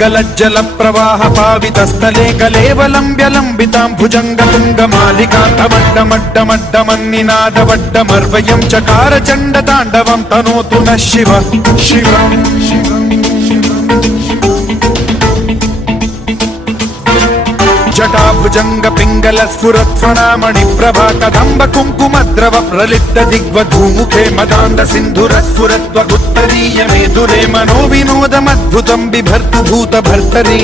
गलज्जल प्रवाह पावितस्थले कलेवलम्ब्यलम्बितां भुजङ्गतुङ्गमालिकान्तवड्डमड्डमड्डमन्निनादवड्डमर्वयं चकार चण्डताण्डवं तनोतु नः शिव शिवम् जटाभुजंग पिंगल स्फुरत्फणामणि प्रभा कदंब कुंकुमद्रव प्रलिप्त दिग्वधूमुखे मदांध सिंधुर स्फुरत्वगुत्तरीय मेधुरे मनोविनोदमद्भुतं बिभर्तु भूत भर्तरी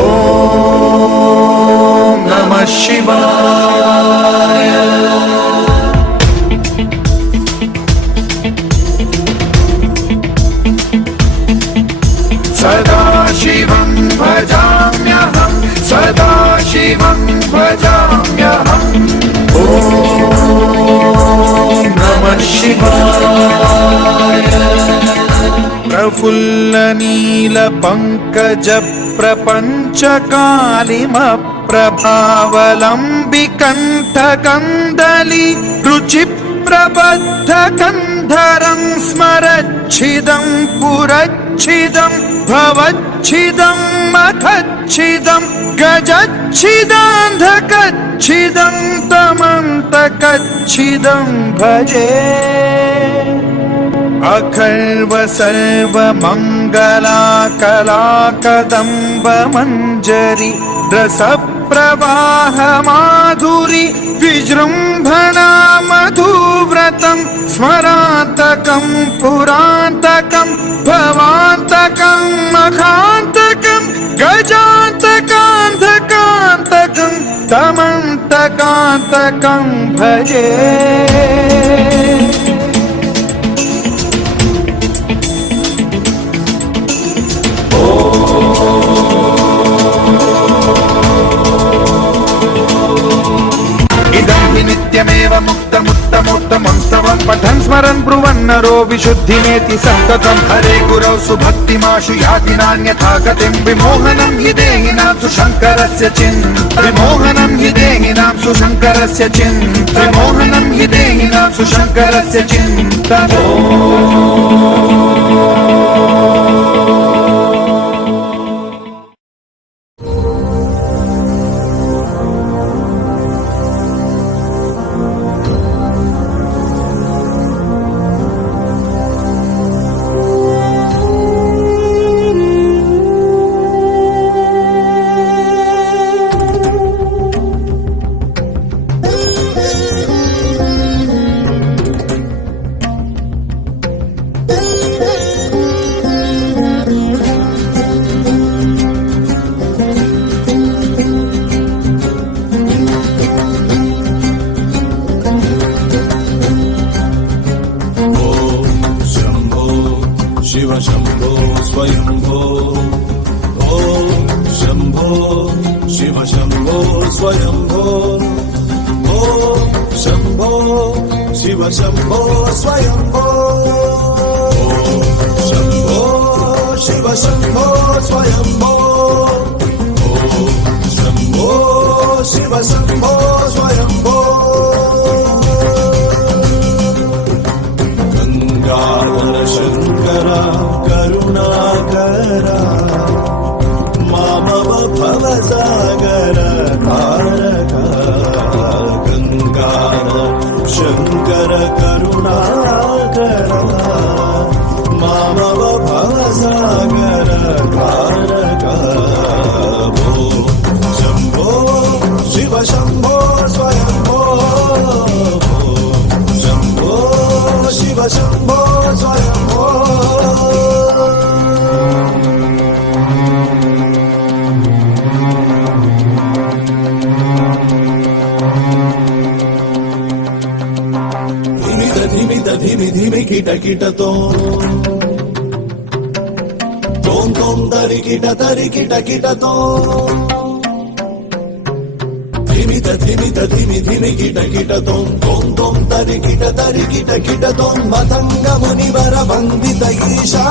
ओम नमः शिवाय। सदाशिवं भजाम्यहं सदाशिवं भजाम्यहम् ॐ नमः शिवाय। प्रफुल्लनीलपङ्कज प्रपञ्चकालिमप्रभावलम्बिकण्ठकन्दली रुचिप्रबद्धकन्धरं स्मरच्छिदं पुरच्छिदं भवच्छिदं मखच्छिदं गजच्छिदान्धकच्छिदं तमन्तकच्छिदं भजे। अखर्व सर्वमङ्गलाकलाकदम्ब मञ्जरी रसप्रवाह माधुरी विजृम्भणा मधुव्रतं स्मरान्तकं पुरान्तकं भवान्तकं मखान्तकं गजान्तकान्धकान्तकं तमन्तकान्तकं भजे। नित्यमेव मुक्तमुत्तमोत्तमं स्तवं पठन् स्मरन् ब्रुवन्नरो विशुद्धिमेति सन्ततं हरे गुरौ सुभक्तिमाशु याति नान्यथा गतिं विमोहनं हि देहिनां सुशङ्करस्य विमोहनं हि देहिनां सुशङ्करस्य विमोहनं हि देहिनां सुशङ्करस्य चिन्तनम्। शिव शंभो स्वयंभो ओम शंभो शिव शंभो स्वयंभो ओम शंभो शिव शंभो स्वयंभो ओम शंभो शिव शंभो स्वयंभो ओम शंभो शिव शंभो स्वयंभो गंगाधर शंकर करुणाकरा मामव भवसागर तारका गंगाधर शंकर करुणाकरा मामव भवसागर तारका शंभो शिव शंभो स्वयंभो शंभो शिव शंभो स्वयंभो धिमि धिमि किट किटतो तोम तोम तरी किट किटतो धिमि धिमि किट किटतो तोम तोम तरी किट किटतो मतंग मुनिवर वंदित ईशा